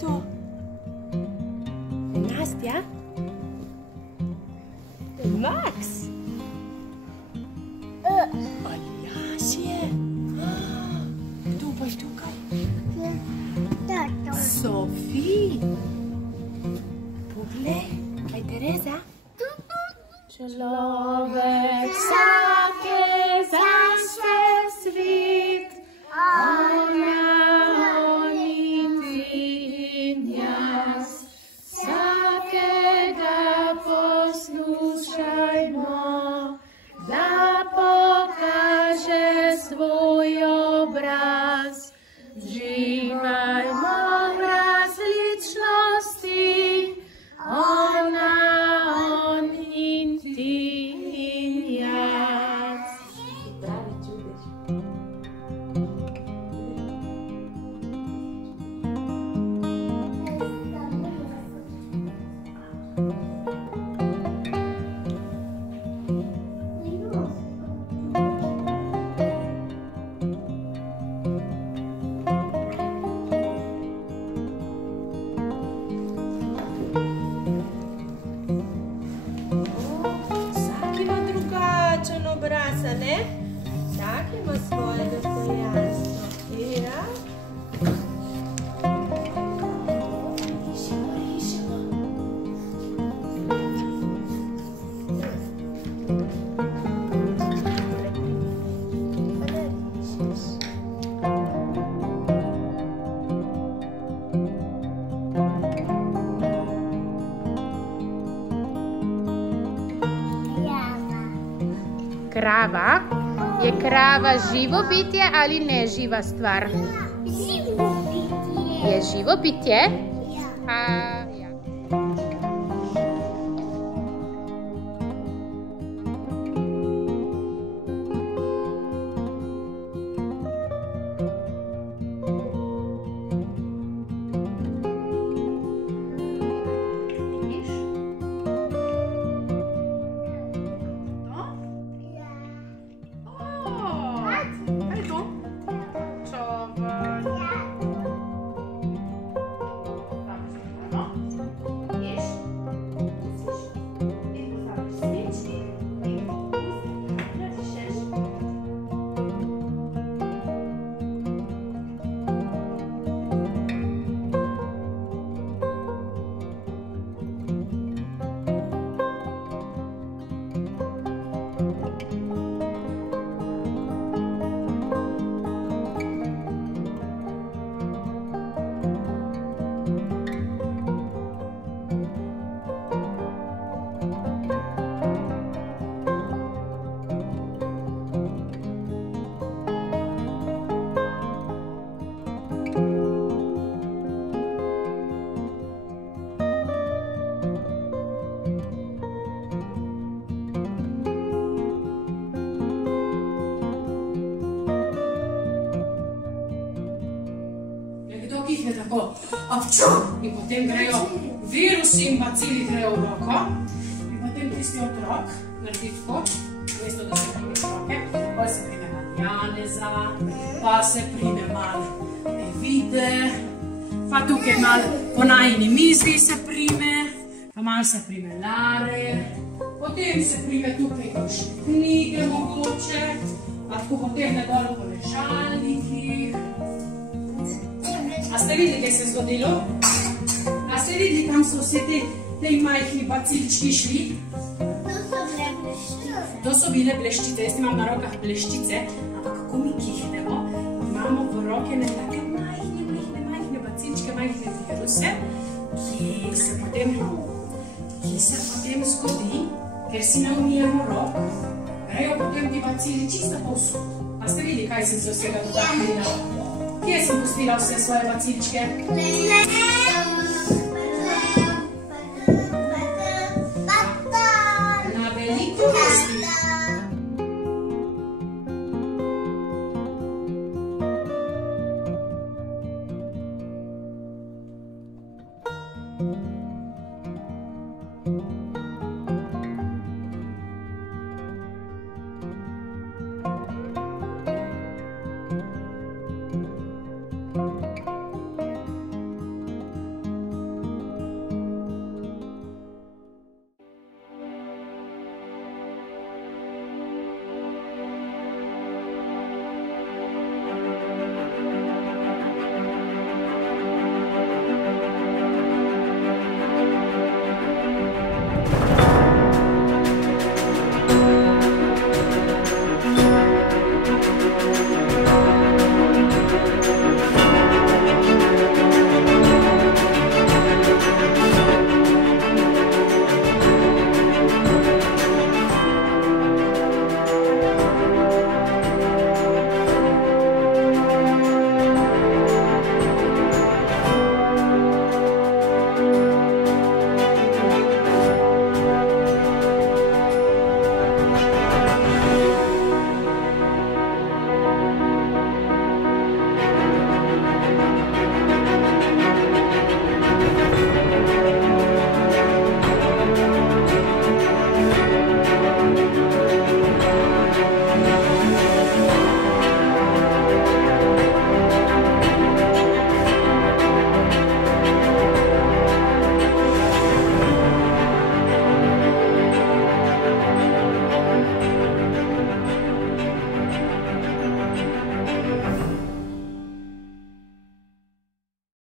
to? Nastja? Max? Alasje? Kto pa je tukaj? Sofi? Poglej, kaj Tereza? Človek vsake zase svit, ona, oni, ti in jaz. Vsakega poslušajmo, da pokaže svoj obraz. Živajmo v različnosti, ona, on in ti in jaz. Pravi čudež. Obraza, ne? Vsak ima svoje dostojanstvo. Ja. Rišemo, rišemo. Krava? Je krava živo bitje ali neživa stvar? Živo bitje. Je živo bitje? Ja. Ja. Kihne tako, apčum, in potem grejo virusi in bacili grejo v roko in potem tisti otrok naredi tako, mesto da se prime roke, pa se prime malo Janeza, pa se prime malo Evide, pa tukaj malo po najini mizi se prime, pa malo se prime Lare, potem se prime tukaj kakšne knjige mogoče, pa tako potem ne dol po ležalnikih. A ste videli, kaj se je zgodilo? A ste videli, kam so vse te majhni bacilički šli? To so bile bleščice. Jaz imam na rokah bleščice, ampak kako mi kihnemo, imamo v roke nekake majhne baciličke, majhne viruse, ki se potem zgodi, ker si ne umijemo rok, grejo potem ti bacili čisto povsod. A ste videli, kaj sem se vsega dotaknila? Kje sem pustila vse svoje baciličke?